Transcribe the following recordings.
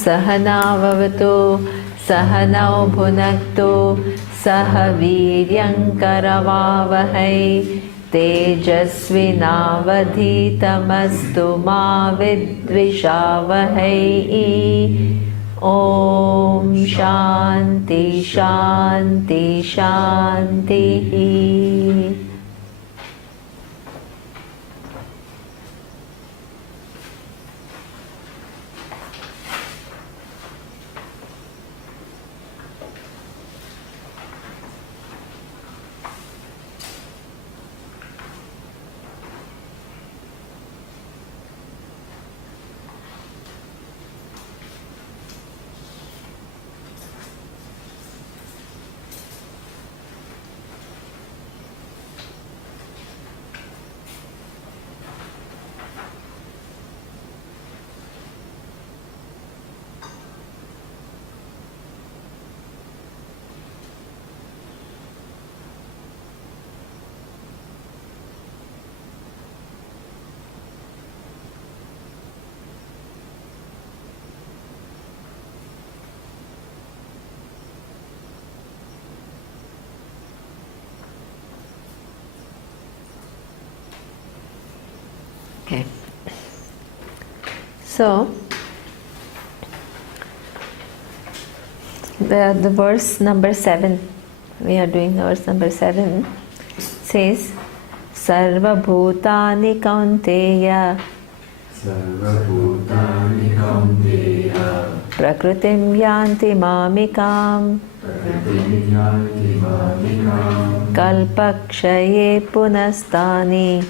सहनाववतु सहनौ भुनक्तु सह वीर्यङ्करवावहै तेजस्विनावधीतमस्तु मा विद्विषावहै। ॐ शान्ति शान्ति शान्तिः। Okay. So the verse number 7, we are doing verse number 7, says Sarva Bhutani Kaunteya Prakritim Yanti Mamikam Kalpakshaye Punastani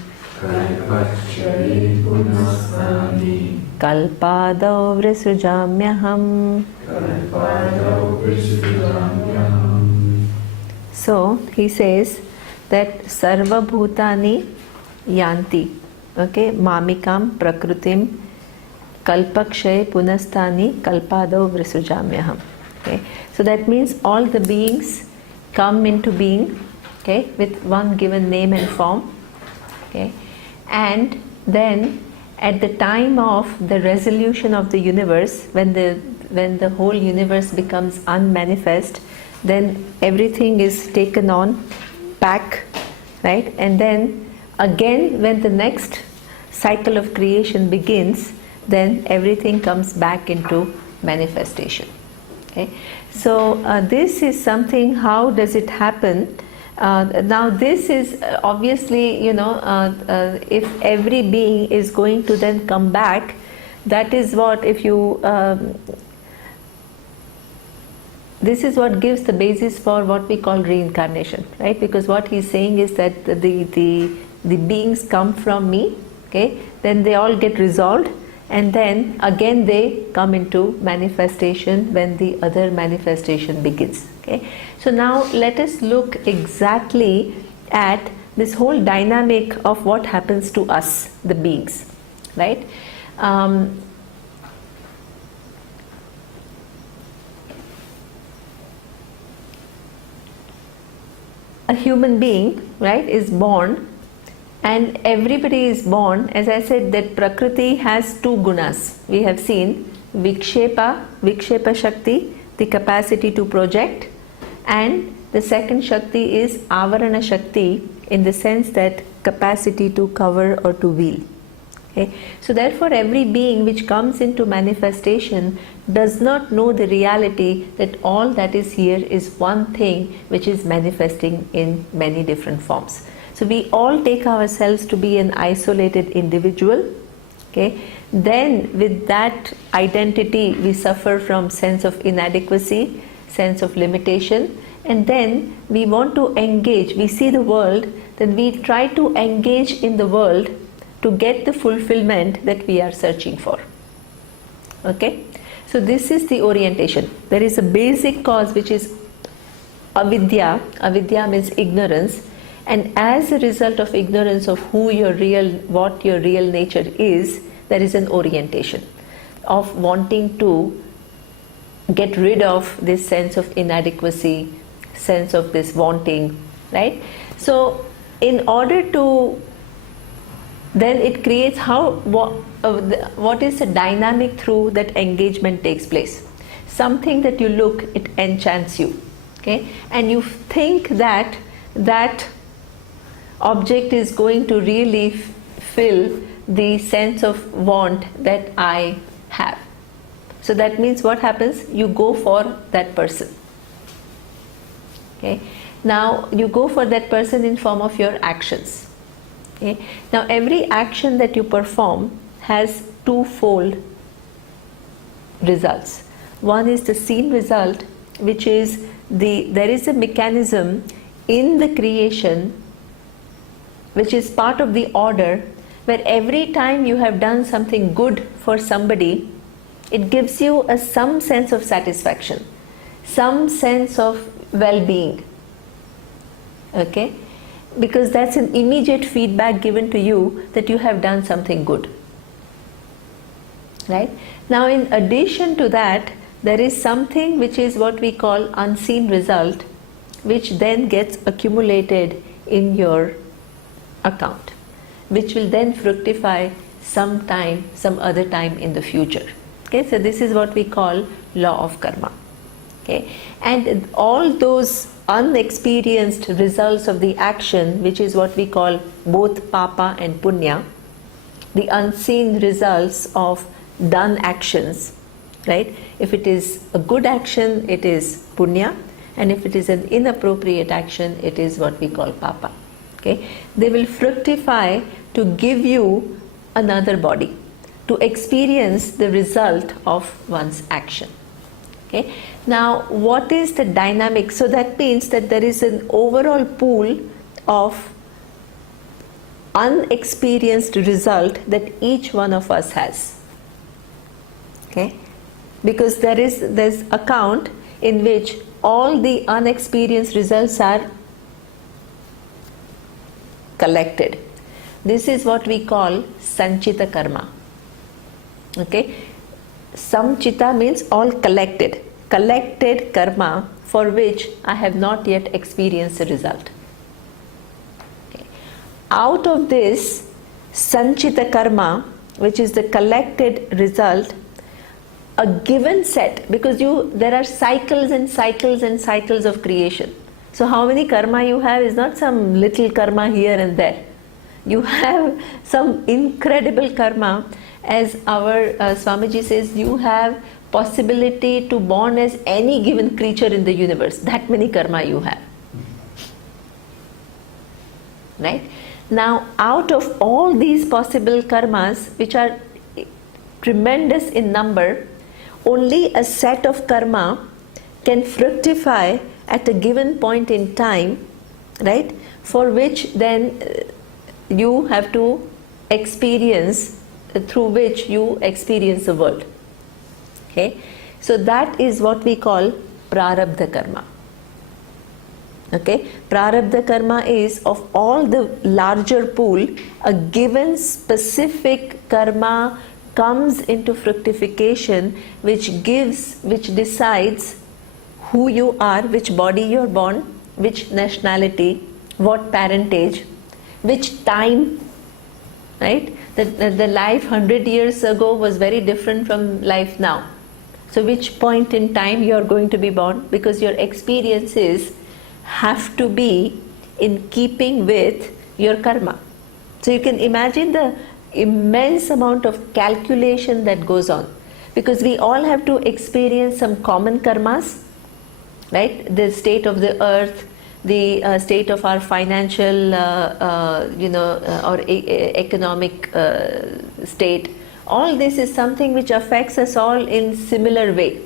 Kalpadau Vrisujamyaham. So he says that Sarva Bhutani Yanti, okay, Mamikam Prakrutim Kalpakshay Punastani Kalpadau Vrisujamyaham. Okay, so that means all the beings come into being, okay, with one given name and form, okay, and then at the time of the resolution of the universe, when the whole universe becomes unmanifest, then everything is taken on back, right? And then again when the next cycle of creation begins, then everything comes back into manifestation. Okay, so this is something. How does it happen? Now this is obviously, if every being is going to then come back, that is what, if you this is what gives the basis for what we call reincarnation, right? Because what he's saying is that the beings come from me, okay, then they all get resolved, and then again they come into manifestation when the other manifestation begins. Okay, so now let us look exactly at this whole dynamic of what happens to us, the beings, right? A human being, right, is born, and everybody is born, as I said, that Prakriti has two gunas. We have seen Vikshepa Shakti, the capacity to project, and the second Shakti is Avarana Shakti, in the sense that capacity to cover or to veil. Okay? So therefore every being which comes into manifestation does not know the reality that all that is here is one thing which is manifesting in many different forms. So we all take ourselves to be an isolated individual. Okay? Then with that identity we suffer from sense of inadequacy, sense of limitation, and then we want to engage. We see the world, then we try to engage in the world to get the fulfillment that we are searching for. Okay? So this is the orientation. There is a basic cause which is avidya. Avidya means ignorance, and as a result of ignorance of what your real nature is, there is an orientation of wanting to get rid of this sense of inadequacy, sense of this wanting, right? So in order to then it creates what is the dynamic through that engagement takes place. Something that you look, it enchants you, okay, and you think that that object is going to really fill the sense of want that I have. So that means what happens? You go for that person. Okay. Now you go for that person in form of your actions. Okay. Now every action that you perform has twofold results. One is the seen result, which is there is a mechanism in the creation which is part of the order, where every time you have done something good for somebody, it gives you some sense of satisfaction, some sense of well-being, okay, because that's an immediate feedback given to you that you have done something good, right? Now in addition to that, there is something which is what we call unseen result, which then gets accumulated in your account, which will then fructify some other time in the future. Okay, so this is what we call law of karma. Okay, and all those unexperienced results of the action, which is what we call both papa and punya, the unseen results of done actions, right? If it is a good action, it is punya, and if it is an inappropriate action, it is what we call papa. Okay, they will fructify to give you another body, to experience the result of one's action. Okay, now what is the dynamic? So that means that there is an overall pool of unexperienced result that each one of us has. Okay, because there's account in which all the unexperienced results are collected. This is what we call sanchita karma. Okay, samchita means all collected karma for which I have not yet experienced the result. Okay. Out of this sanchita karma, which is the collected result, a given set, because there are cycles and cycles and cycles of creation. So how many karma you have is not some little karma here and there. You have some incredible karma. As our Swamiji says, you have possibility to born as any given creature in the universe. That many karma you have. Right? Now, out of all these possible karmas, which are tremendous in number, only a set of karma can fructify at a given point in time, right? For which then you have to experience, through which you experience the world. Okay, so that is what we call prarabdha karma. Okay, prarabdha karma is of all the larger pool, a given specific karma comes into fructification, which decides who you are, which body you're born, which nationality, what parentage, which time, right? The life 100 years ago was very different from life now. So which point in time you're going to be born, because your experiences have to be in keeping with your karma. So you can imagine the immense amount of calculation that goes on, because we all have to experience some common karmas, right? The state of the earth, the state of our financial, or economic state. All this is something which affects us all in similar way,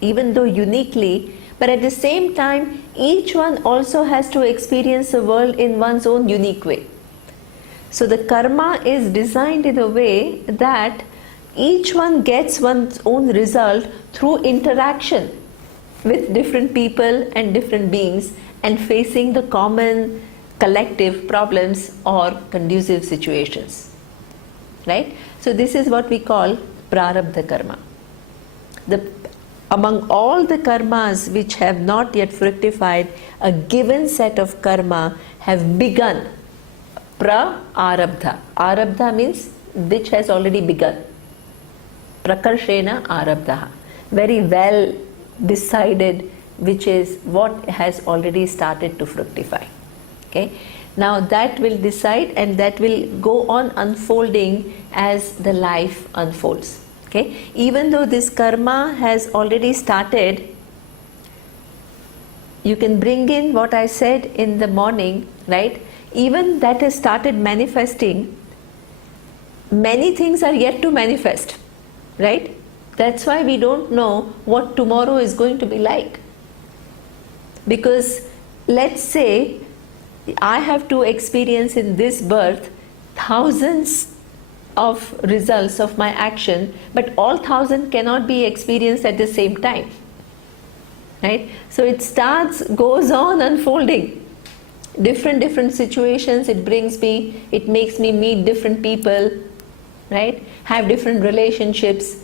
even though uniquely, but at the same time, each one also has to experience the world in one's own unique way. So the karma is designed in a way that each one gets one's own result through interaction with different people and different beings, and facing the common collective problems or conducive situations, right? So this is what we call prarabdha karma. Among all the karmas which have not yet fructified, a given set of karma have begun Pra-arabdha. Arabdha means which has already begun. Prakarshena arabdha. Very well decided, which is what has already started to fructify. Okay. Now that will decide and that will go on unfolding as the life unfolds. Okay. Even though this karma has already started, you can bring in what I said in the morning, right? Even that has started manifesting, many things are yet to manifest, right? That's why we don't know what tomorrow is going to be like. Because let's say I have to experience in this birth thousands of results of my action, but all thousand cannot be experienced at the same time, right? So it goes on unfolding. Different situations it brings me, it makes me meet different people, right? Have different relationships.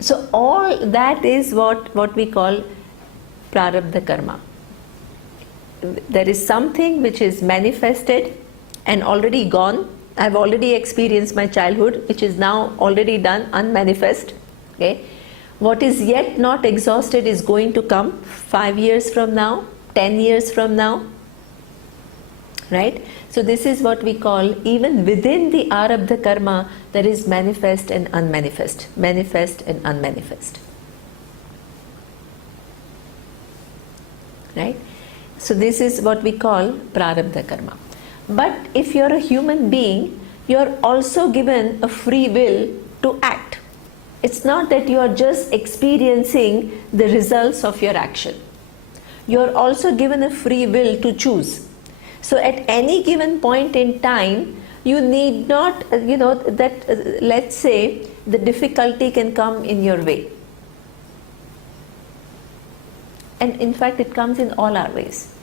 So all that is what we call prarabdha karma. There is something which is manifested and already gone. I've already experienced my childhood, which is now already done, unmanifest. Okay? What is yet not exhausted is going to come 5 years from now, 10 years from now. Right? So this is what we call, even within the arabdha karma, there is manifest and unmanifest, manifest and unmanifest. Right? So this is what we call prarabdha karma. But if you're a human being, you're also given a free will to act. It's not that you are just experiencing the results of your action. You're also given a free will to choose. So at any given point in time, you need not, let's say the difficulty can come in your way. And in fact, it comes in all our ways,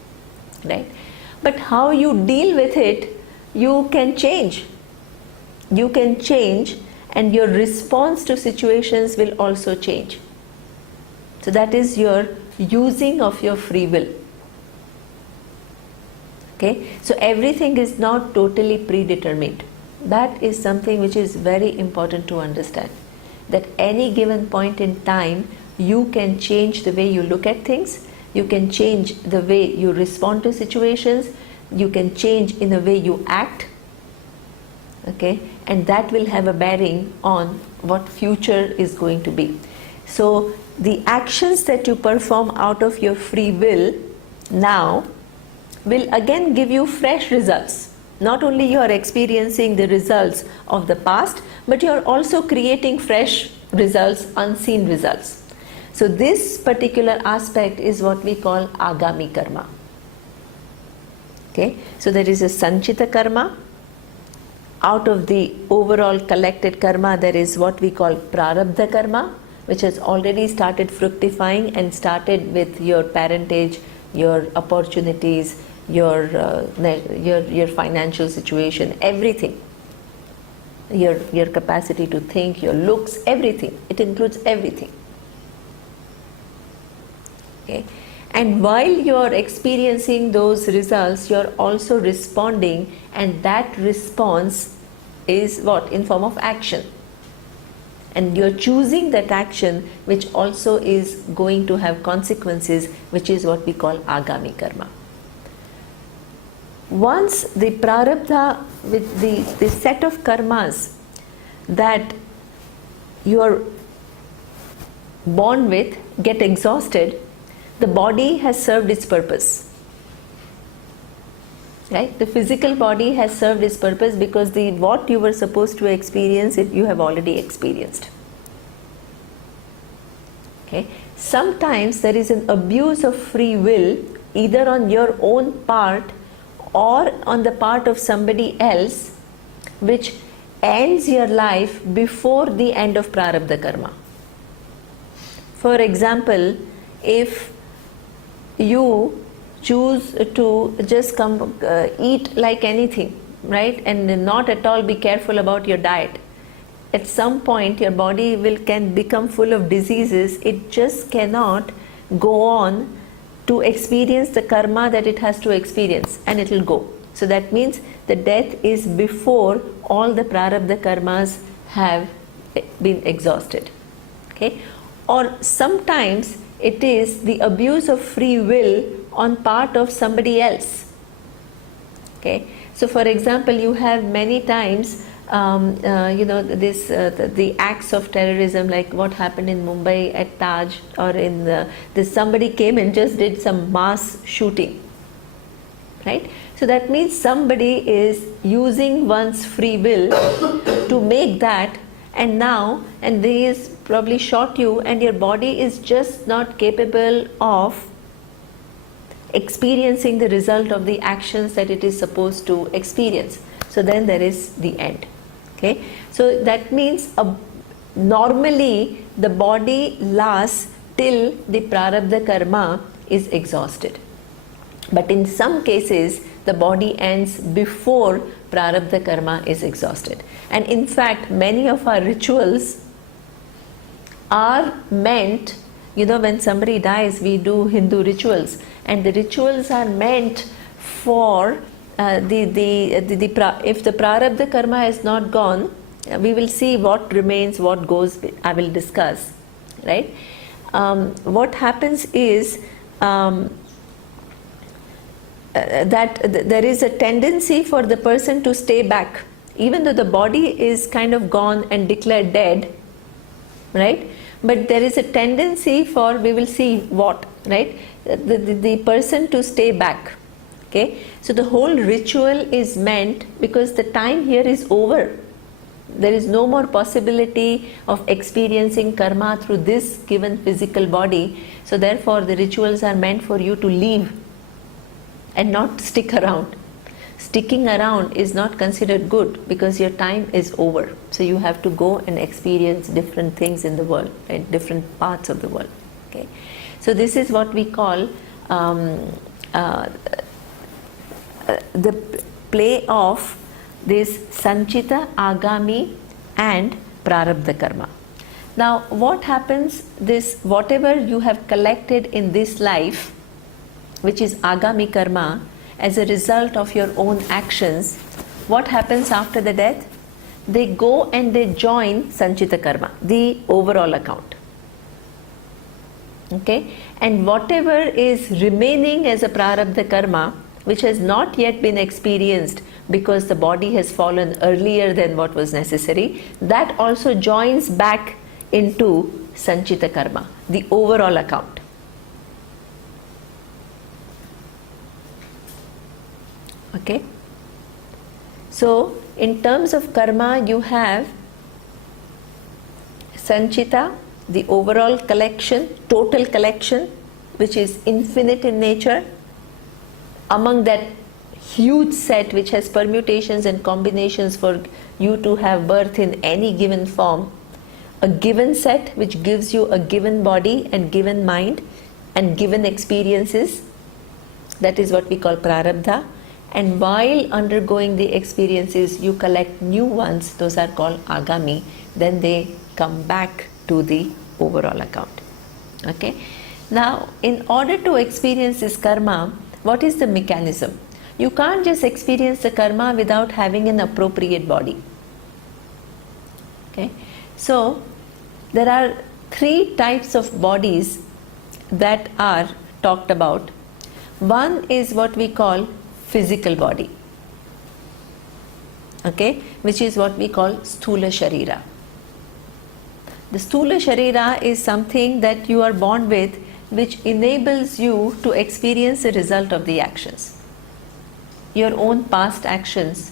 right? But how you deal with it, you can change. You can change, and your response to situations will also change. So that is your using of your free will. Okay, so everything is not totally predetermined. That is something which is very important to understand. That any given point in time, you can change the way you look at things, you can change the way you respond to situations, you can change in the way you act. Okay, and that will have a bearing on what future is going to be. So the actions that you perform out of your free will now will again give you fresh results. Not only you are experiencing the results of the past, but you are also creating fresh results, unseen results. So this particular aspect is what we call agami karma. Okay, so there is a sanchita karma. Out of the overall collected karma, there is what we call prarabdha karma, which has already started fructifying and started with your parentage, your opportunities, your financial situation, everything, your capacity to think, your looks, everything. It includes everything. Okay, and while you are experiencing those results, you are also responding, and that response is what? In form of action. And you are choosing that action, which also is going to have consequences, which is what we call agami karma. Once the prarabdha, with the set of karmas that you are born with, get exhausted, the body has served its purpose. Right? The physical body has served its purpose because what you were supposed to experience, you have already experienced. Okay? Sometimes there is an abuse of free will, either on your own part or on the part of somebody else, which ends your life before the end of prarabdha karma. For example, if you choose to just eat like anything, right, and not at all be careful about your diet, at some point your body can become full of diseases. It just cannot go on to experience the karma that it has to experience, and it will go. So that means the death is before all the prarabdha karmas have been exhausted. Okay? Or sometimes it is the abuse of free will on part of somebody else. Okay? So for example, you have many times the acts of terrorism, like what happened in Mumbai at Taj, or in this somebody came and just did some mass shooting, right? So that means somebody is using one's free will to make that, and they is probably shot you, and your body is just not capable of experiencing the result of the actions that it is supposed to experience. So then there is the end. Okay, so that means normally the body lasts till the prarabdha karma is exhausted. But in some cases, the body ends before prarabdha karma is exhausted. And in fact, many of our rituals are meant, when somebody dies, we do Hindu rituals, and the rituals are meant for if the prarabdha karma is not gone, we will see what remains, what goes, I will discuss, right? What happens is that there is a tendency for the person to stay back, even though the body is kind of gone and declared dead, right? But there is a tendency for, we will see what, right? The person to stay back. Okay, so the whole ritual is meant because the time here is over. There is no more possibility of experiencing karma through this given physical body. So therefore the rituals are meant for you to leave and not stick around. Sticking around is not considered good because your time is over. So you have to go and experience different things in the world, right? Different parts of the world. Okay, so this is what we call the play of this sanchita, agami and prarabdha karma. Now what happens, this whatever you have collected in this life, which is agami karma, as a result of your own actions, what happens after the death? They go and they join sanchita karma, the overall account. Okay, and whatever is remaining as a prarabdha karma, which has not yet been experienced because the body has fallen earlier than what was necessary, that also joins back into sanchita karma, the overall account. Okay, so in terms of karma, you have sanchita, the overall collection, total collection, which is infinite in nature. Among that huge set which has permutations and combinations for you to have birth in any given form, a given set which gives you a given body and given mind and given experiences, that is what we call prarabdha. And while undergoing the experiences, you collect new ones, those are called agami, then they come back to the overall account. Okay, now in order to experience this karma, what is the mechanism? You can't just experience the karma without having an appropriate body. Okay, so there are three types of bodies that are talked about. One is what we call physical body, okay, which is what we call sthula sharira. The sthula sharira is something that you are born with, which enables you to experience the result of the actions, your own past actions,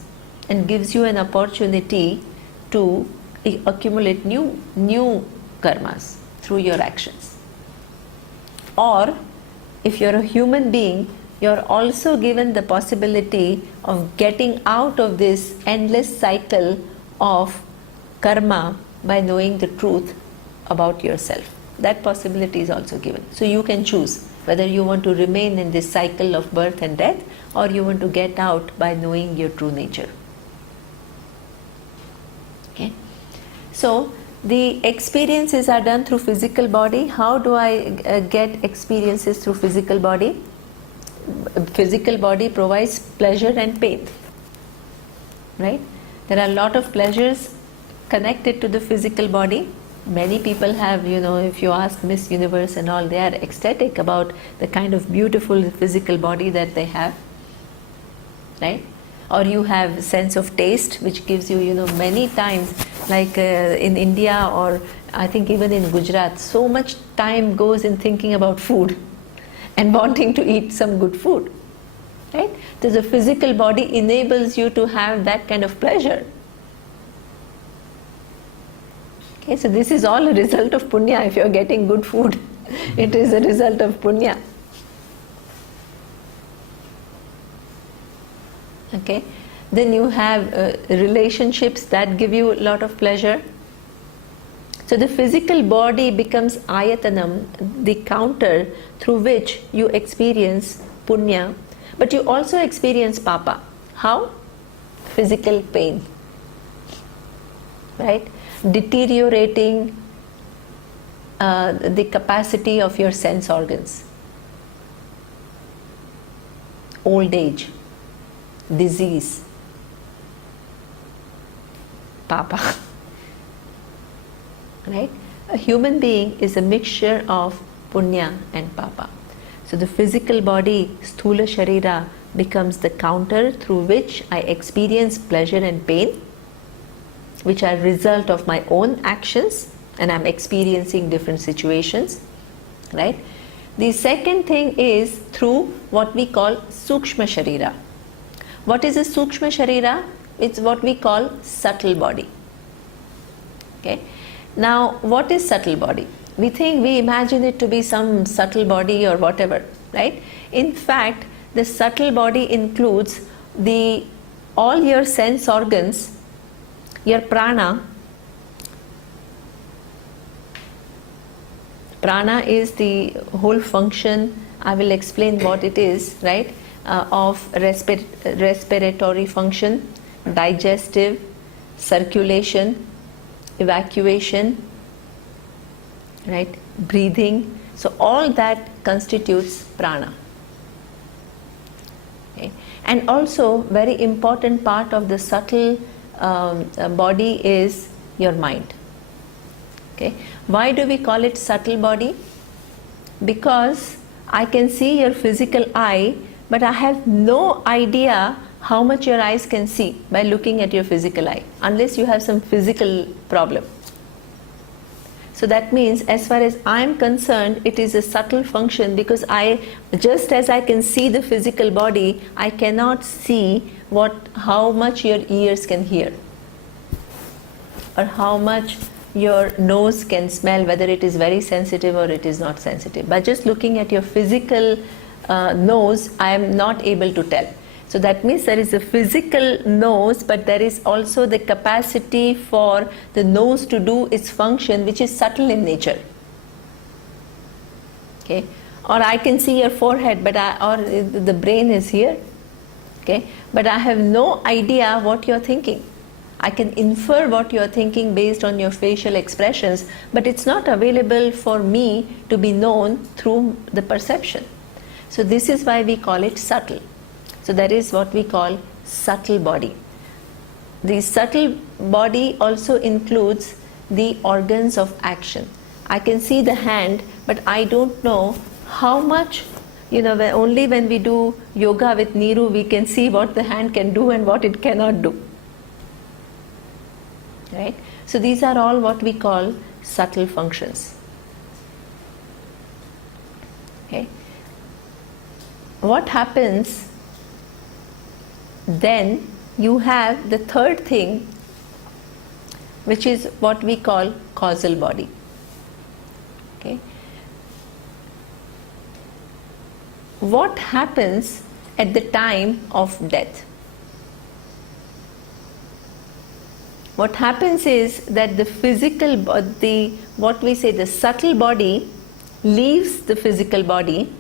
and gives you an opportunity to accumulate new karmas through your actions. Or if you're a human being, you're also given the possibility of getting out of this endless cycle of karma by knowing the truth about yourself. That possibility is also given. So you can choose whether you want to remain in this cycle of birth and death, or you want to get out by knowing your true nature. Okay, so the experiences are done through physical body. How do I get experiences through physical body? physical body provides pleasure and pain, right? There are a lot of pleasures connected to the physical body. Many people have, if you ask Miss Universe and all, they are ecstatic about the kind of beautiful physical body that they have, right? Or you have sense of taste, which gives you, many times, like in India, or I think even in Gujarat, so much time goes in thinking about food and wanting to eat some good food, right? So the physical body enables you to have that kind of pleasure. Okay, so this is all a result of punya. If you are getting good food, it is a result of punya. Okay, then you have relationships that give you a lot of pleasure. So the physical body becomes ayatanam, the counter through which you experience punya, but you also experience papa. How? Physical pain, right? Deteriorating the capacity of your sense organs, old age, disease, papa, right? A human being is a mixture of punya and papa. So the physical body, sthula sharira, becomes the counter through which I experience pleasure and pain, which are result of my own actions, and I'm experiencing different situations, right? The second thing is through what we call sukshma sharira. What is a sukshma sharira? It's what we call subtle body. Okay. Now, what is subtle body? We imagine it to be some subtle body or whatever, right? In fact, the subtle body includes all your sense organs, your prana. Prana is the whole function. I will explain what it is, right? Of respiratory function, digestive, circulation, evacuation, right? Breathing. So all that constitutes prana. Okay. And also, very important part of the subtle body is your mind. Okay. Why do we call it subtle body? Because I can see your physical eye, but I have no idea how much your eyes can see by looking at your physical eye, unless you have some physical problem. So that means, as far as I am concerned, it is a subtle function, because just as I can see the physical body, I cannot see how much your ears can hear, or how much your nose can smell, whether it is very sensitive or it is not sensitive. By just looking at your physical nose, I am not able to tell. So that means there is a physical nose, but there is also the capacity for the nose to do its function, which is subtle in nature. Okay, or I can see your forehead, or the brain is here. Okay, but I have no idea what you're thinking. I can infer what you're thinking based on your facial expressions, but it's not available for me to be known through the perception. So this is why we call it subtle. So that is what we call subtle body. The subtle body also includes the organs of action. I can see the hand, but I don't know how much, only when we do yoga with Niru, we can see what the hand can do and what it cannot do. Right? So these are all what we call subtle functions. Okay. What happens then? You have the third thing, which is what we call causal body. Okay. What happens at the time of death? What happens is that the physical body, what we say, the subtle body leaves the physical body.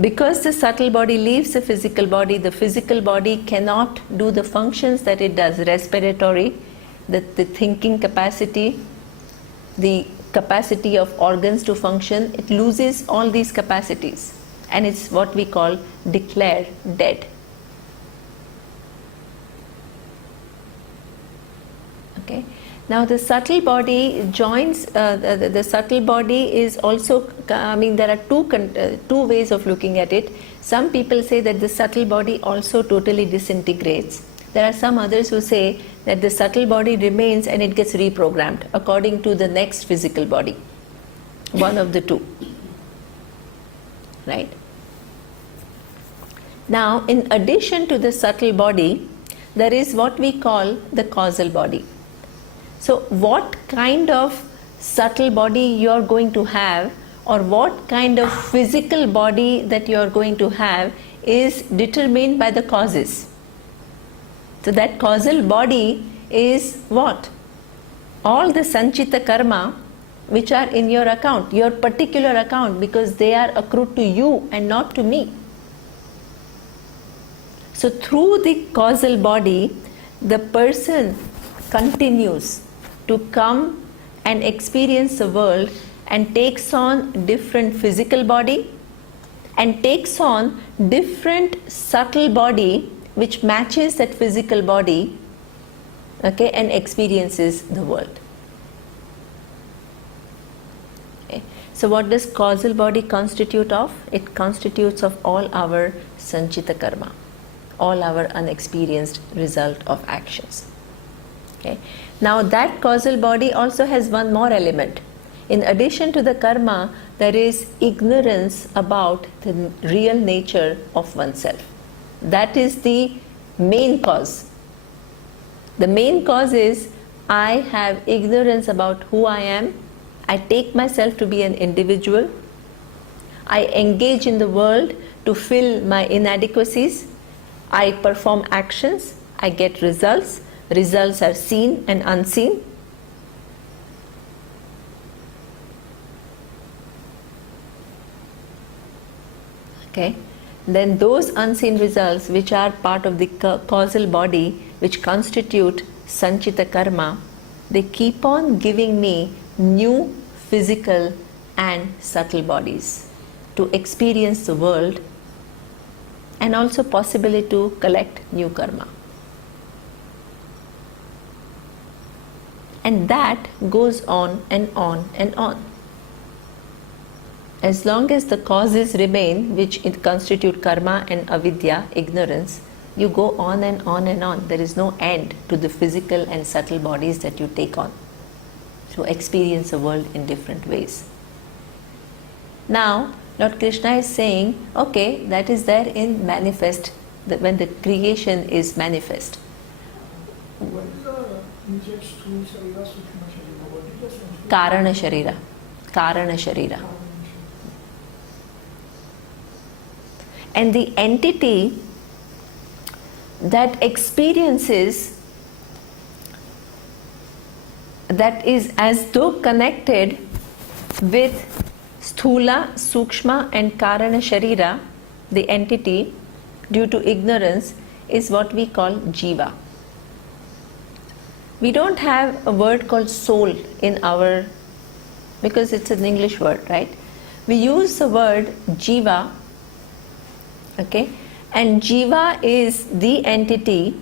Because the subtle body leaves the physical body cannot do the functions that it does, respiratory, the thinking capacity, the capacity of organs to function. It loses all these capacities. and it's what we call declared dead. Okay. Now the subtle body joins, the subtle body is also, there are two ways of looking at it. Some people say that the subtle body also totally disintegrates. There are some others who say that the subtle body remains and it gets reprogrammed according to the next physical body. One of the two. Right? Now, in addition to the subtle body, there is what we call the causal body. So, what kind of subtle body you are going to have, or what kind of physical body that you are going to have, is determined by the causes. So, that causal body is what? All the sanchita karma which are in your account, your particular account, because they are accrued to you and not to me. So, through the causal body, the person continues to come and experience the world and takes on different physical body and takes on different subtle body which matches that physical body, okay, and experiences the world. Okay. So what does causal body constitute of? It constitutes of all our sanchita karma, all our unexperienced result of actions. Okay. Now that causal body also has one more element. In addition to the karma, there is ignorance about the real nature of oneself. That is the main cause. The main cause is I have ignorance about who I am. I take myself to be an individual. I engage in the world to fill my inadequacies. I perform actions. I get results. Results are seen and unseen. Okay. Then those unseen results, which are part of the causal body, which constitute sanchita karma, they keep on giving me new physical and subtle bodies to experience the world, and also possibly to collect new karma. And that goes on and on and on. As long as the causes remain, which constitute karma and avidya, ignorance, you go on and on and on. There is no end to the physical and subtle bodies that you take on to experience the world in different ways. Now, Lord Krishna is saying, okay, that is there in manifest, that when the creation is manifest. What is the Sthula Sharira, Sukshma Sharira? What is the sense? Karana Sharira. Karana Sharira. And the entity that experiences, that is as though connected with Sthula, Sukshma and Karana Sharira, the entity, due to ignorance, is what we call Jiva. We don't have a word called soul in our, because it's an English word, right? We use the word Jiva, okay? And Jiva is the entity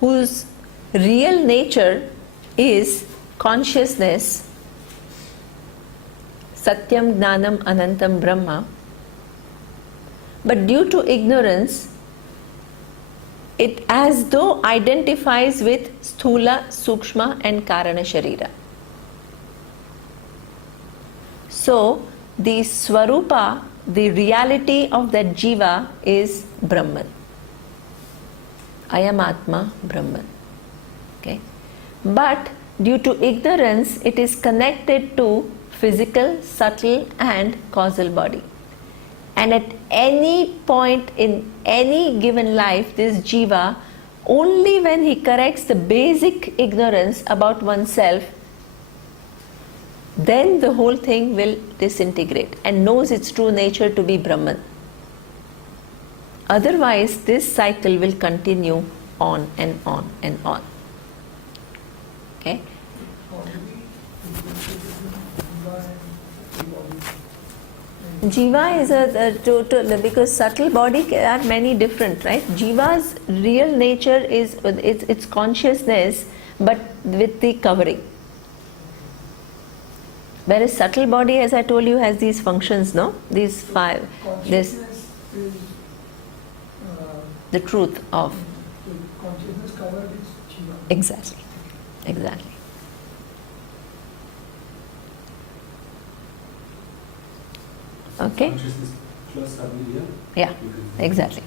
whose real nature is consciousness, Satyam Gnanam Anantam Brahma. But due to ignorance, it as though identifies with Sthula, Sukshma and Karana Sharira. So, the Swarupa, the reality of that Jiva is Brahman. I am Atma, Brahman. Okay? But due to ignorance, it is connected to physical, subtle and causal body. And at any point in any given life, this Jiva, only when he corrects the basic ignorance about oneself, then the whole thing will disintegrate and knows its true nature to be Brahman. Otherwise, this cycle will continue on and on and on. Okay? Jiva is a total, because subtle body are many different, right? Jiva's real nature is its consciousness, but with the covering. Whereas subtle body, as I told you, has these functions, no? These five. This Consciousness is the truth of. the consciousness covered is Jiva. Exactly. Exactly. Okay? Consciousness plus avidya. Yeah, exactly.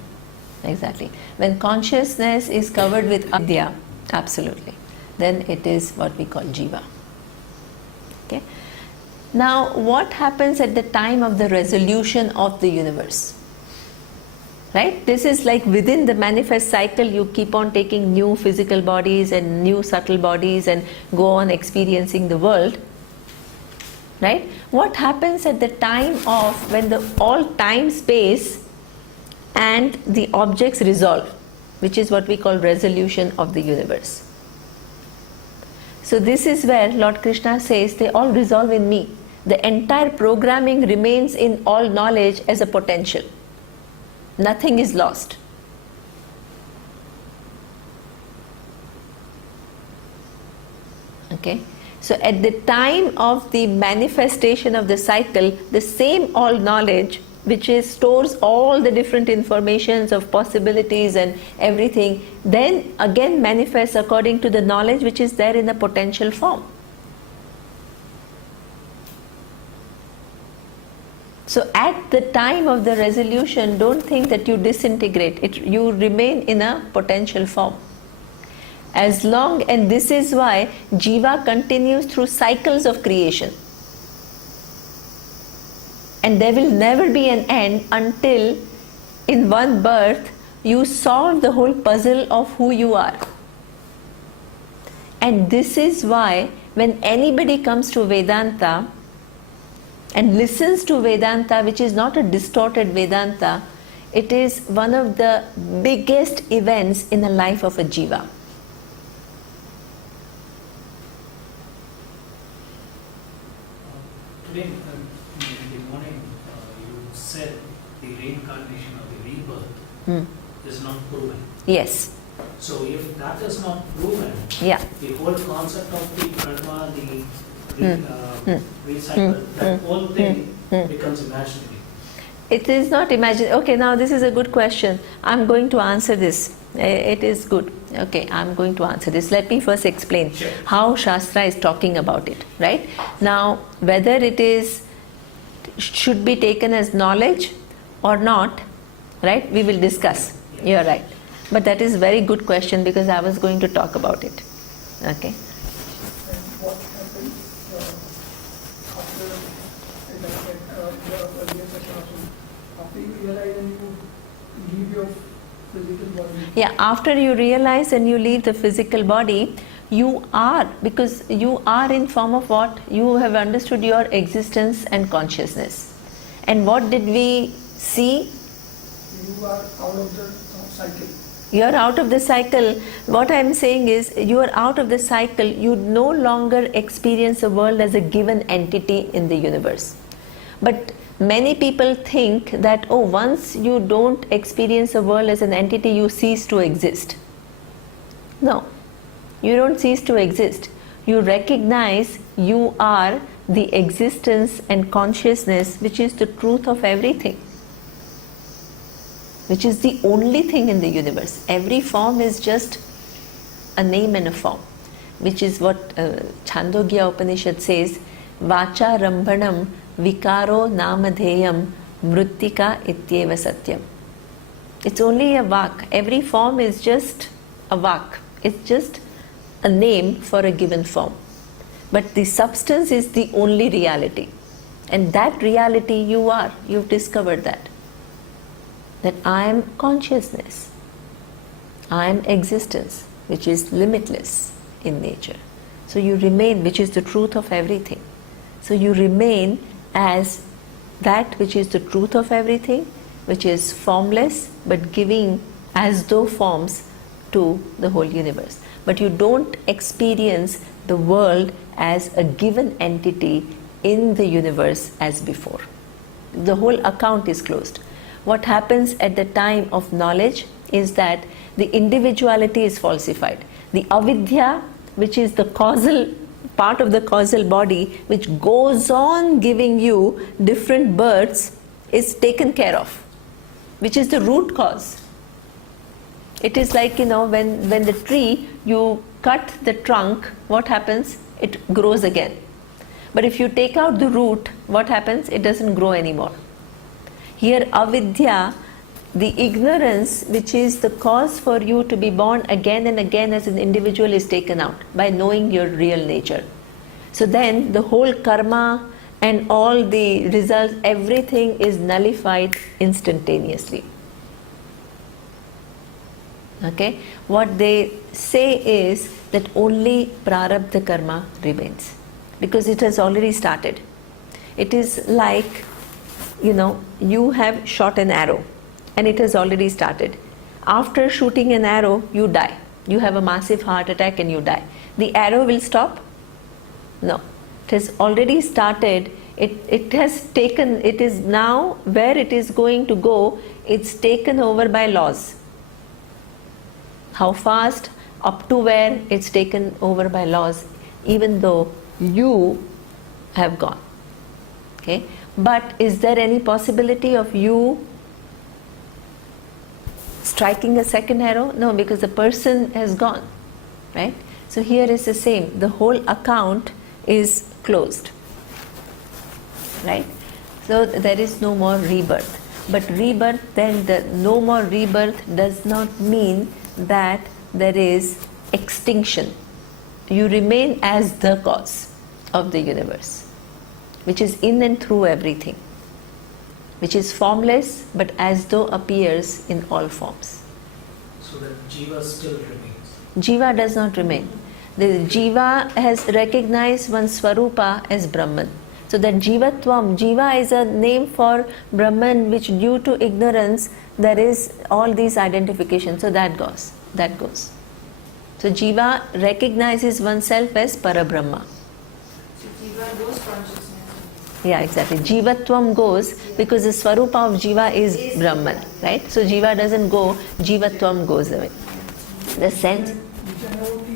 Exactly. When consciousness is covered with avidya, absolutely, then it is what we call jiva. Okay? Now, what happens at the time of the resolution of the universe? Right? This is like within the manifest cycle, you keep on taking new physical bodies and new subtle bodies and go on experiencing the world. Right? What happens at the time of when the all time space and the objects resolve, which is what we call resolution of the universe. So this is where Lord Krishna says they all resolve in me. The entire programming remains in all knowledge as a potential. Nothing is lost. Okay? So at the time of the manifestation of the cycle, the same all knowledge, which stores all the different informations of possibilities and everything, then again manifests according to the knowledge which is there in a potential form. So at the time of the resolution, don't think that you disintegrate. You remain in a potential form. As long, and this is why jiva continues through cycles of creation. And there will never be an end until in one birth you solve the whole puzzle of who you are. And this is why when anybody comes to Vedanta and listens to Vedanta, which is not a distorted Vedanta, it is one of the biggest events in the life of a jiva. Today, in the morning, you said the reincarnation or the rebirth is not proven. Yes. So, if that is not proven, Yeah. the whole concept of the karma, the recycle, that whole thing becomes imaginary. It is not imagined. Okay, now this is a good question. I'm going to answer this. It is good. Okay, I'm going to answer this. Let me first explain Sure. how Shastra is talking about it, right? Now, whether it is should be taken as knowledge or not, right? We will discuss. You're right. But that is very good question because I was going to talk about it. Okay. And what happens after, as I said in the earlier session also, after you realize and you leave your physical body? Yeah, after you realize and you leave the physical body, you are, because you are in form of what? You have understood your existence and consciousness. And what did we see? You are out of the cycle. You are out of the cycle. What I am saying is, you are out of the cycle. You no longer experience the world as a given entity in the universe. But many people think that, oh, once you don't experience the world as an entity, you cease to exist. No, you don't cease to exist. You recognize you are the existence and consciousness, which is the truth of everything, which is the only thing in the universe. Every form is just a name and a form, which is what Chandogya Upanishad says, Vacha Rambhanam Vikaro Namadheyam Mrittika Ityeva Satyam. It's only a vak. Every form is just a vak. It's just a name for a given form. But the substance is the only reality. And that reality you are. You've discovered that. That I am consciousness, I am existence, which is limitless in nature. So you remain, which is the truth of everything. So you remain as that which is the truth of everything, which is formless but giving as though forms to the whole universe. But you don't experience the world as a given entity in the universe as before. The whole account is closed. What happens at the time of knowledge is that the individuality is falsified. The avidya, which is the causal part of the causal body, which goes on giving you different births, is taken care of, which is the root cause. It is like, when the tree, you cut the trunk, what happens? It grows again. But if you take out the root, what happens? It doesn't grow anymore. Here, avidya, the ignorance which is the cause for you to be born again and again as an individual, is taken out by knowing your real nature. So then the whole karma and all the results, everything is nullified instantaneously. Okay? What they say is that only prarabdha karma remains, because it has already started. It is like, you have shot an arrow and it has already started. After shooting an arrow, you die. You have a massive heart attack and you die. The arrow will stop? No. It has already started. It has taken, it is now where it is going to go, it's taken over by laws. How fast, up to where, it's taken over by laws, even though you have gone. Okay? But is there any possibility of you striking a second arrow? No, because the person has gone. Right? So here is the same. The whole account is closed. Right? So there is no more rebirth. But rebirth, then the no more rebirth does not mean that there is extinction. You remain as the cause of the universe, which is in and through everything, which is formless but as though appears in all forms. So that jiva still remains. Jiva does not remain. The jiva has recognized one swarupa as Brahman. So that jivatvam, jiva is a name for Brahman, which due to ignorance there is all these identifications. So that goes. So jiva recognizes oneself as Parabrahma. So jiva goes consciousness. Yeah, exactly. Jivatvam goes because the swarupa of jiva is Brahman, right? So jiva doesn't go, jivatvam goes away. The sense. We can have only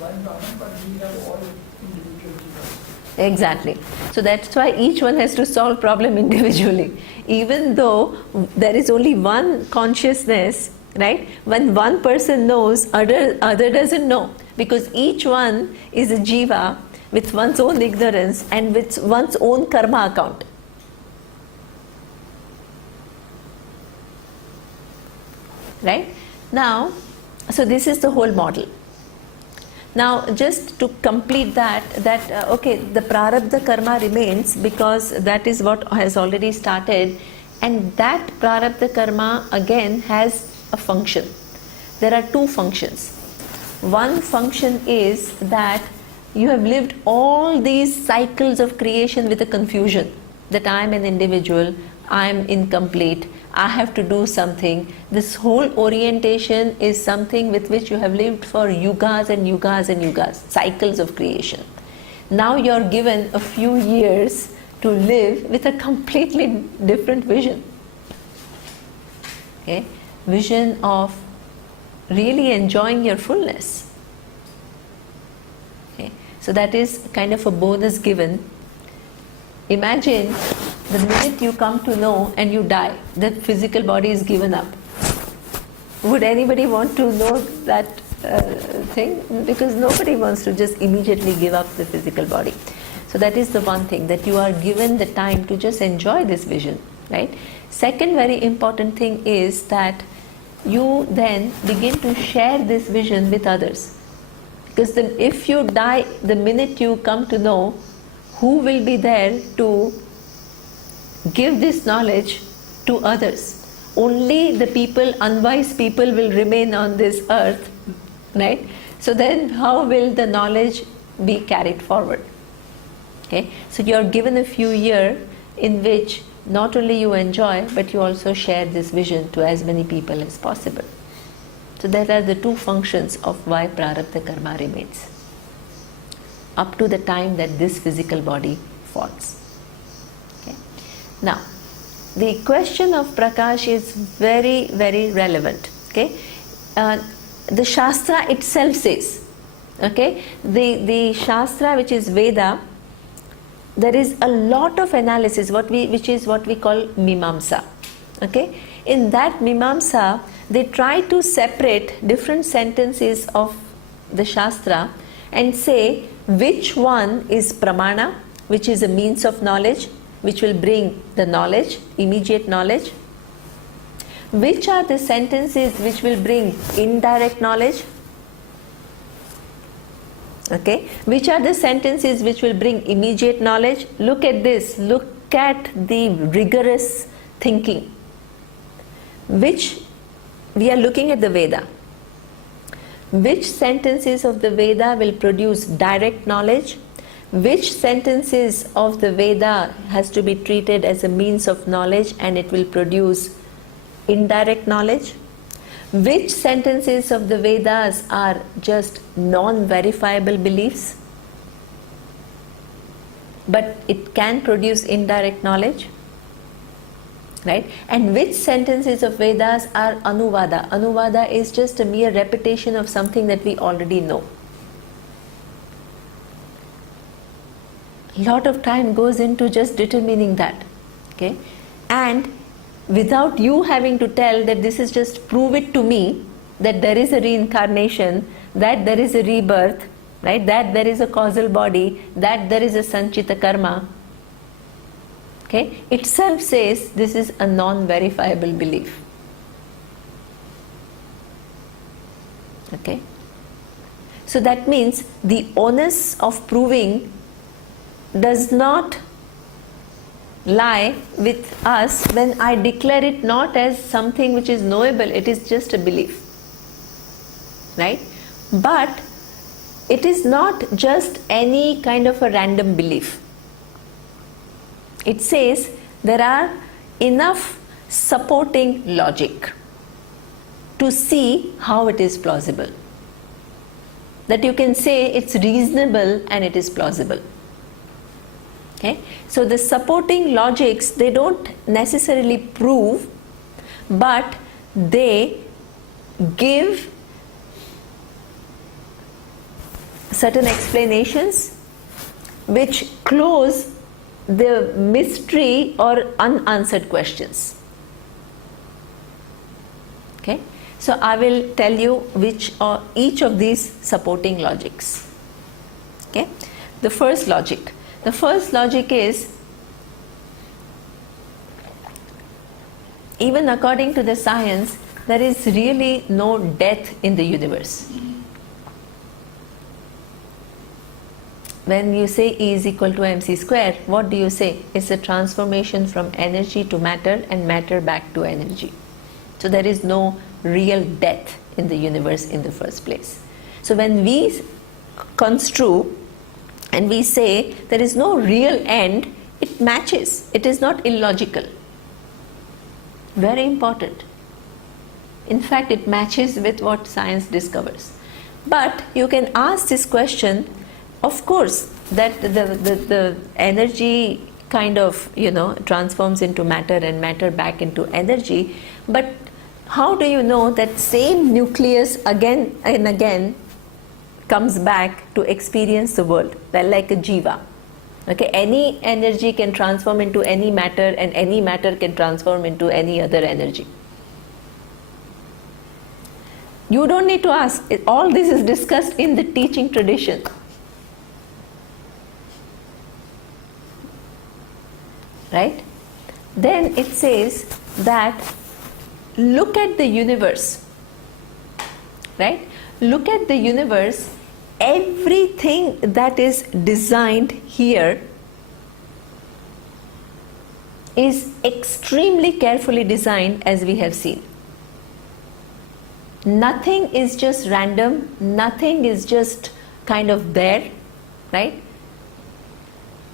one Brahman, but we have all individual jivas. Exactly. So that's why each one has to solve problem individually. Even though there is only one consciousness, right? When one person knows, other doesn't know, because each one is a jiva with one's own ignorance and with one's own karma account. Right? Now, so this is the whole model. Now, just to complete that, okay, the prarabdha karma remains because that is what has already started, and that prarabdha karma again has a function. There are two functions. One function is that you have lived all these cycles of creation with a confusion that I am an individual, I am incomplete, I have to do something. This whole orientation is something with which you have lived for yugas and yugas and yugas, cycles of creation. Now you are given a few years to live with a completely different vision. Okay? Vision of really enjoying your fullness. Okay? So that is kind of a bonus given. Imagine the minute you come to know and you die, the physical body is given up. Would anybody want to know that thing? Because nobody wants to just immediately give up the physical body. So that is the one thing, that you are given the time to just enjoy this vision, right? Second very important thing is that you then begin to share this vision with others. Because if you die the minute you come to know, who will be there to give this knowledge to others? Only the people, unwise people, will remain on this earth, right? So then how will the knowledge be carried forward? Okay, so you are given a few years in which not only you enjoy, but you also share this vision to as many people as possible. So there are the two functions of why prarabdha karma remains, up to the time that this physical body falls. Okay. Now, the question of Prakash is very, very relevant. Okay, the Shastra itself says, okay, the Shastra, which is Veda, there is a lot of analysis, which is what we call Mimamsa. Okay, in that Mimamsa, they try to separate different sentences of the Shastra and say which one is Pramana, which is a means of knowledge, which will bring the knowledge, immediate knowledge. Which are the sentences which will bring indirect knowledge? Okay, which are the sentences which will bring immediate knowledge? Look at this, look at the rigorous thinking. Which we are looking at the Veda. Which sentences of the Veda will produce direct knowledge? Which sentences of the Veda has to be treated as a means of knowledge and it will produce indirect knowledge? Which sentences of the Vedas are just non-verifiable beliefs, but it can produce indirect knowledge? Right? And which sentences of Vedas are Anuvada? Anuvada is just a mere repetition of something that we already know. A lot of time goes into just determining that. Okay? And without you having to tell that this is just prove it to me, that there is a reincarnation, that there is a rebirth, right? That there is a causal body, that there is a sanchita karma. Okay? Itself says this is a non-verifiable belief. Okay? So that means the onus of proving does not lie with us when I declare it not as something which is knowable, it is just a belief. Right? But it is not just any kind of a random belief. It says there are enough supporting logic to see how it is plausible. That you can say it's reasonable and it is plausible. Okay? So the supporting logics, they don't necessarily prove, but they give certain explanations which close the mystery or unanswered questions. Okay? So I will tell you which are each of these supporting logics. Okay? The first logic. The first logic is, even according to the science, there is really no death in the universe. When you say E is equal to mc square, what do you say? It's a transformation from energy to matter and matter back to energy. So there is no real death in the universe in the first place. So when we construe and we say there is no real end, it matches. It is not illogical. Very important. In fact, it matches with what science discovers. But you can ask this question, of course, that the energy kind of, transforms into matter and matter back into energy. But how do you know that same nucleus again and again comes back to experience the world? Well, like a jiva. Okay, any energy can transform into any matter and any matter can transform into any other energy. You don't need to ask. All this is discussed in the teaching tradition. Right? Then it says that look at the universe. Right? Look at the universe. Everything that is designed here is extremely carefully designed, as we have seen. Nothing is just random, nothing is just kind of there, right?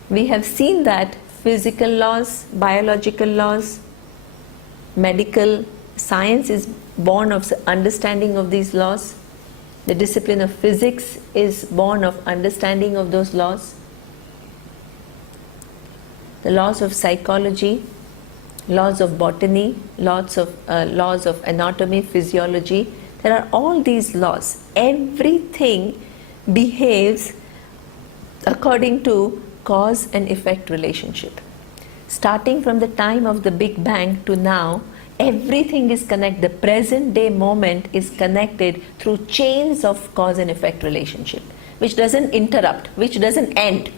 We have seen that physical laws, biological laws, medical science is born of understanding of these laws. The discipline of physics is born of understanding of those laws. The laws of psychology, laws of botany, laws of anatomy, physiology. There are all these laws. Everything behaves according to cause and effect relationship. Starting from the time of the Big Bang to now, everything is connected. The present day moment is connected through chains of cause and effect relationship, which doesn't interrupt, which doesn't end.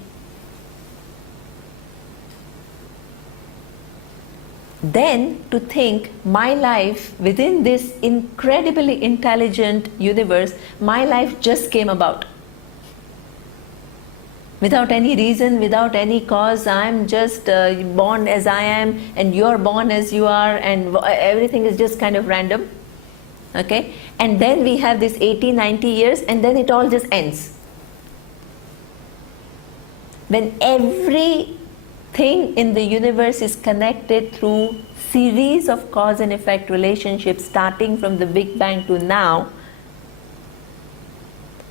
Then to think my life within this incredibly intelligent universe, my life just came about. Without any reason, without any cause, I'm just born as I am and you're born as you are, and everything is just kind of random. Okay? And then we have this 80, 90 years and then it all just ends. When everything in the universe is connected through series of cause and effect relationships starting from the Big Bang to now,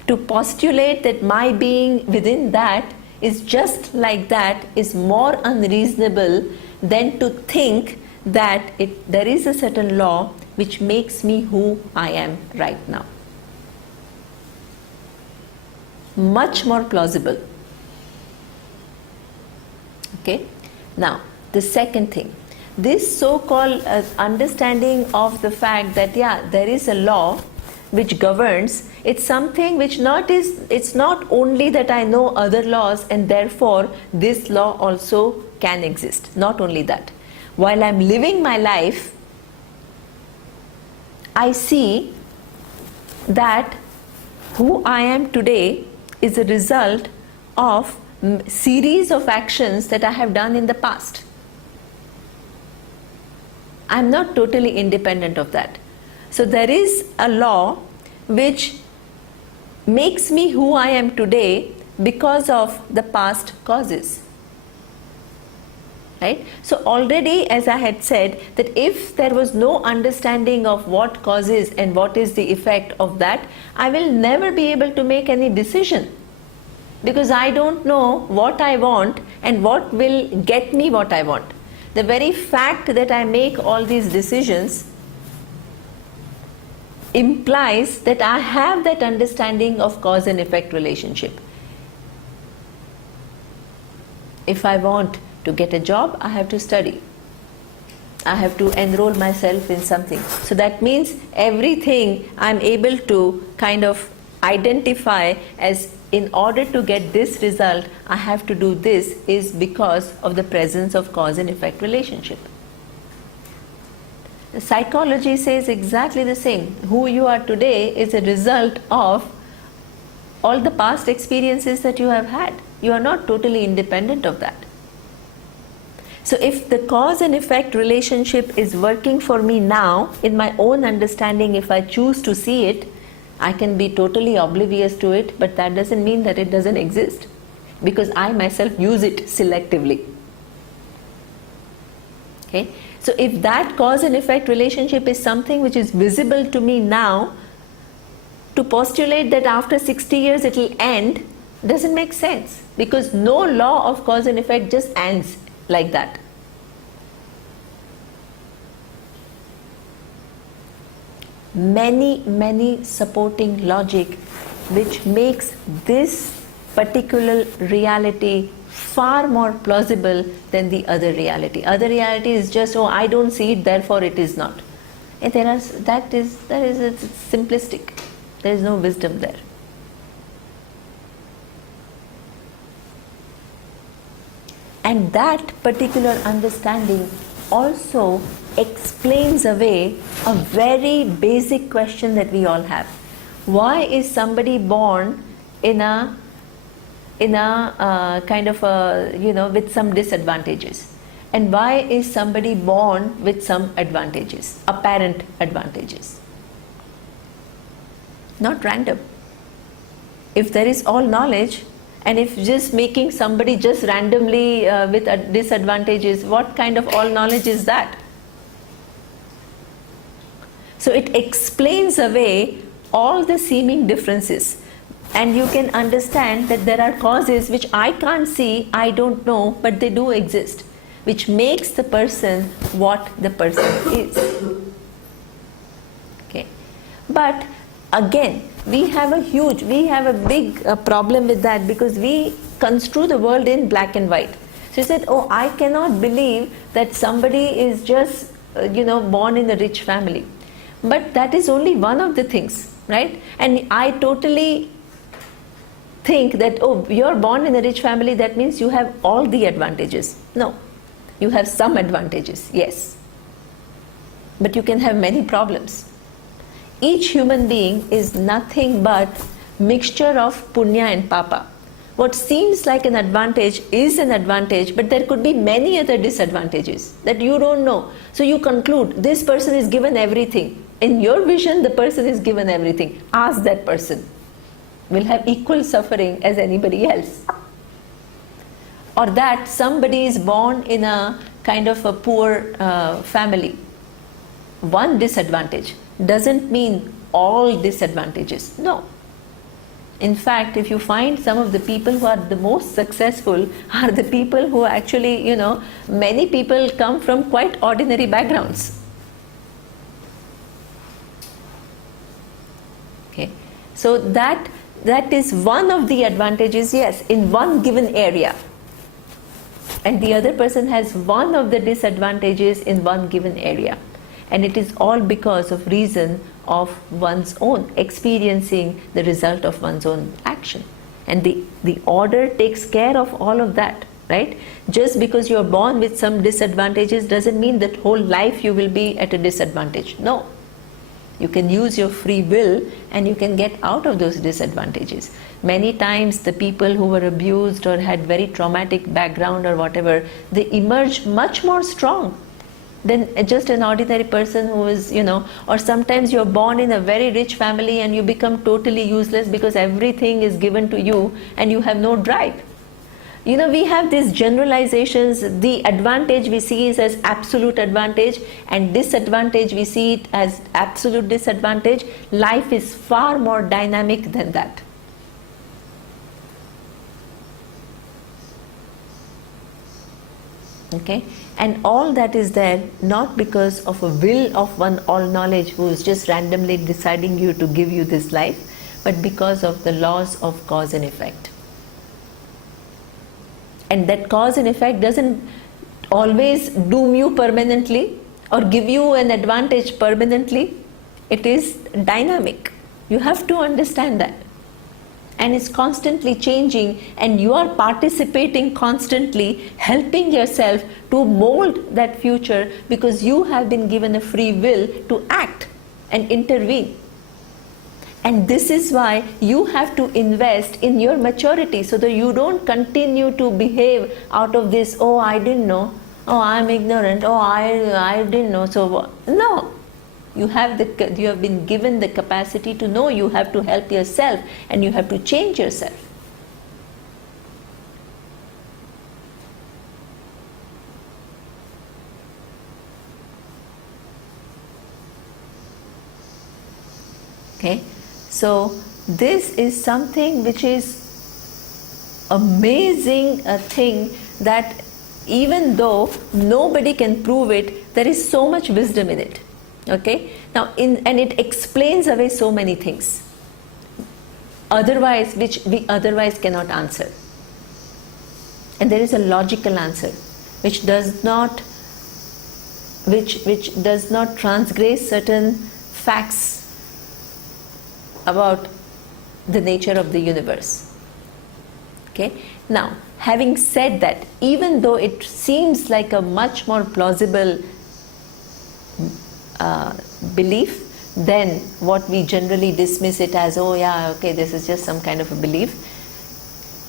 to postulate that my being within that is just like that is more unreasonable than to think that there is a certain law which makes me who I am right now. Much more plausible. Okay? Now, the second thing, this so-called understanding of the fact that there is a law which governs, it's something which it's not only that I know other laws and therefore this law also can exist. Not only that. While I'm living my life, I see that who I am today is a result of series of actions that I have done in the past. I'm not totally independent of that. So there is a law which makes me who I am today because of the past causes. Right? So already, as I had said, that if there was no understanding of what causes and what is the effect of that, I will never be able to make any decision. Because I don't know what I want and what will get me what I want. The very fact that I make all these decisions implies that I have that understanding of cause and effect relationship. If I want to get a job, I have to study. I have to enroll myself in something. So that means everything I'm able to kind of identify as in order to get this result, I have to do this is because of the presence of cause and effect relationship. The psychology says exactly the same. Who you are today is a result of all the past experiences that you have had. You are not totally independent of that. So if the cause and effect relationship is working for me now, in my own understanding, if I choose to see it, I can be totally oblivious to it, but that doesn't mean that it doesn't exist, because I myself use it selectively. Okay? So if that cause and effect relationship is something which is visible to me now, to postulate that after 60 years it will end doesn't make sense, because no law of cause and effect just ends like that. Many supporting logic which makes this particular reality far more plausible than the other reality. Other reality is just, oh, I don't see it, therefore it is not. And that is simplistic. There is no wisdom there. And that particular understanding also explains away a very basic question that we all have. Why is somebody born in a kind of a, with some disadvantages? And why is somebody born with some advantages, apparent advantages? Not random. If there is all knowledge, and if just making somebody just randomly with disadvantages, what kind of all knowledge is that? So it explains away all the seeming differences, and you can understand that there are causes which I can't see, I don't know, but they do exist. which makes the person what the person is. Okay, but again, we have a big problem with that, because we construe the world in black and white. So you said, oh, I cannot believe that somebody is just born in a rich family, but that is only one of the things, right? And I totally think that, oh, you're born in a rich family, that means you have all the advantages. No, you have some advantages, yes, but you can have many problems. Each human being is nothing but mixture of punya and papa. What seems like an advantage is an advantage, but there could be many other disadvantages that you don't know. So you conclude this person is given everything. In your vision, the person is given everything. Ask that person. Will have equal suffering as anybody else. Or that somebody is born in a kind of a poor family. One disadvantage doesn't mean all disadvantages. No. In fact, if you find some of the people who are the most successful are the people who actually, many people come from quite ordinary backgrounds. Okay. So that is one of the advantages, yes, in one given area. And the other person has one of the disadvantages in one given area. And it is all because of reason of one's own experiencing the result of one's own action. And the order takes care of all of that, right? Just because you're born with some disadvantages doesn't mean that whole life you will be at a disadvantage. No. You can use your free will and you can get out of those disadvantages. Many times the people who were abused or had very traumatic background or whatever, they emerge much more strong than just an ordinary person who is, or sometimes you're born in a very rich family and you become totally useless because everything is given to you and you have no drive. We have these generalizations. The advantage we see is as absolute advantage, and disadvantage we see it as absolute disadvantage. Life is far more dynamic than that. Okay, and all that is there not because of a will of one all-knowledge who is just randomly deciding to give you this life, but because of the laws of cause and effect. And that cause and effect doesn't always doom you permanently or give you an advantage permanently. It is dynamic. You have to understand that. And it's constantly changing, and you are participating constantly, helping yourself to mold that future because you have been given a free will to act and intervene. And this is why you have to invest in your maturity so that you don't continue to behave out of this, oh, I didn't know, oh, I'm ignorant, oh, I didn't know, so what? No. You have been given the capacity to know. You have to help yourself and you have to change yourself. Okay, so this is something which is amazing thing that even though nobody can prove it, there is so much wisdom in it. Okay, now and it explains away so many things otherwise, which we otherwise cannot answer. And there is a logical answer which does not transgress certain facts about the nature of the universe. Okay, now having said that, even though it seems like a much more plausible belief than what we generally dismiss it as, oh yeah, okay, this is just some kind of a belief,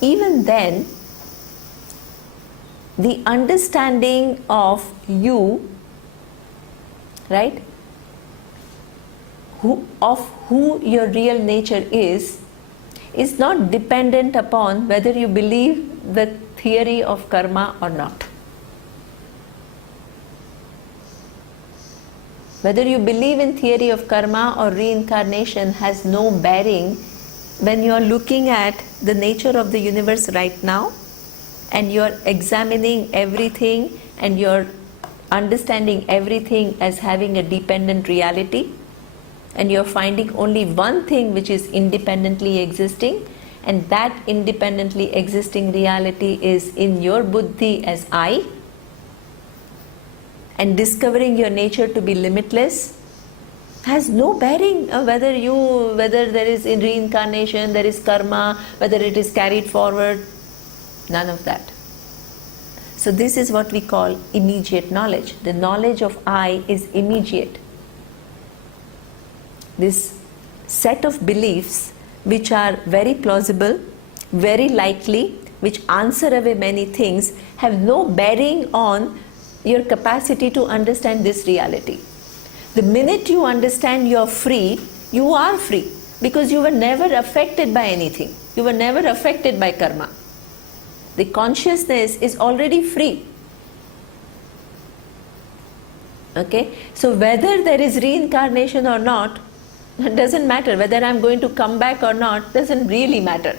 even then the understanding of you, right, who your real nature is not dependent upon whether you believe the theory of karma or not. Whether you believe in theory of karma or reincarnation has no bearing when you are looking at the nature of the universe right now and you are examining everything and you're understanding everything as having a dependent reality, and you're finding only one thing which is independently existing, and that independently existing reality is in your buddhi as I, and discovering your nature to be limitless, has no bearing whether there is in reincarnation, there is karma, whether it is carried forward, none of that. So this is what we call immediate knowledge. The knowledge of I is immediate. This set of beliefs which are very plausible, very likely, which answer away many things, have no bearing on your capacity to understand this reality. The minute you understand you are free, you are free, because you were never affected by anything. You were never affected by karma. The consciousness is already free. Okay? So whether there is reincarnation or not, it doesn't matter. Whether I'm going to come back or not doesn't really matter.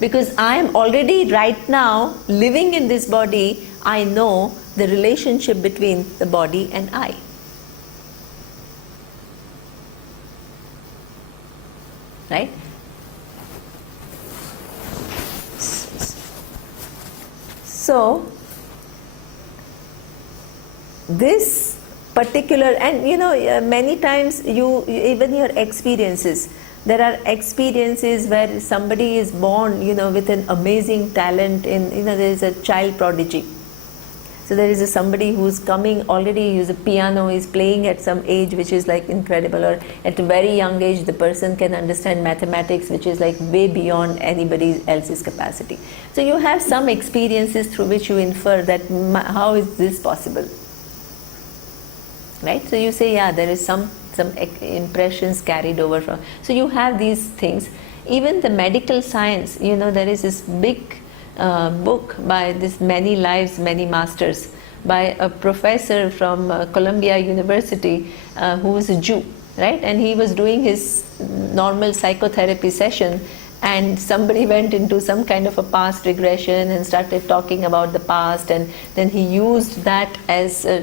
Because I am already right now living in this body, I know the relationship between the body and I. Right? So, this particular, and many times even your experiences, there are experiences where somebody is born with an amazing talent in there is a child prodigy. So there is somebody who's coming already, who's a piano, is playing at some age which is like incredible, or at a very young age the person can understand mathematics which is like way beyond anybody else's capacity. So you have some experiences through which you infer that how is this possible? Right? So you say, yeah, there is some impressions carried over from. So you have these things. Even the medical science, there is this big book by this Many Lives, Many Masters, by a professor from Columbia University who is a Jew, right? And he was doing his normal psychotherapy session, and somebody went into some kind of a past regression and started talking about the past, and then he used that as a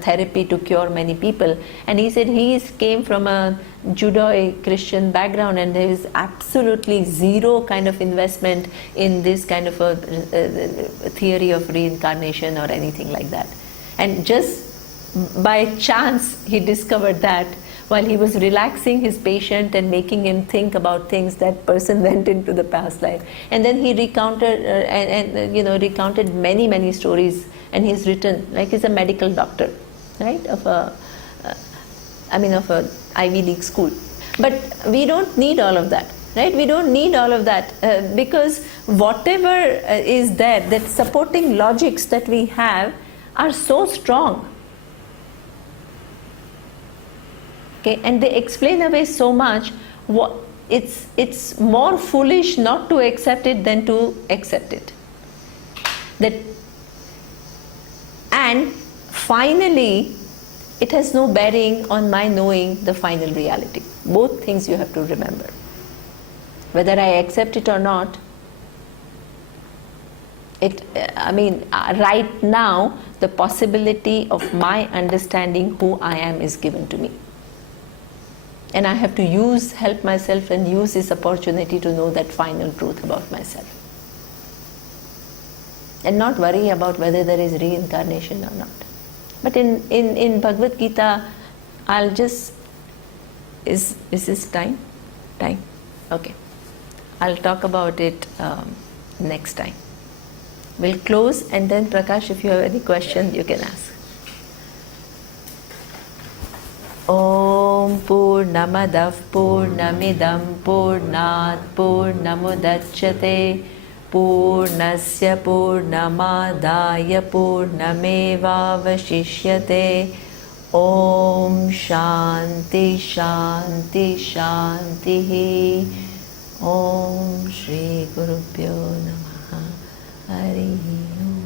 therapy to cure many people. And he said he came from a Judeo-Christian background, and there is absolutely zero kind of investment in this kind of a theory of reincarnation or anything like that. And just by chance he discovered that while he was relaxing his patient and making him think about things, that person went into the past life. And then he recounted recounted many stories, and he's written, like he's a medical doctor, right, of a Ivy League school. But we don't need all of that, right? We don't need all of that because whatever is there, that supporting logics that we have are so strong. Okay, and they explain away so much. It's more foolish not to accept it than to accept it. And finally, it has no bearing on my knowing the final reality. Both things you have to remember. Whether I accept it or not, right now, the possibility of my understanding who I am is given to me. And I have to help myself and use this opportunity to know that final truth about myself. And not worry about whether there is reincarnation or not. But in Bhagavad Gita, I'll just, is this time? Time? Okay. I'll talk about it next time. We'll close, and then Prakash, if you have any question, you can ask. Om Purnamadav Purnamidam Purnat Purnamudachyate Purnasya Purnamadaya Purnameva Vashishyate. Om Shanti Shanti Shanti. Om Shri Gurubhyo Namaha. Hari Om.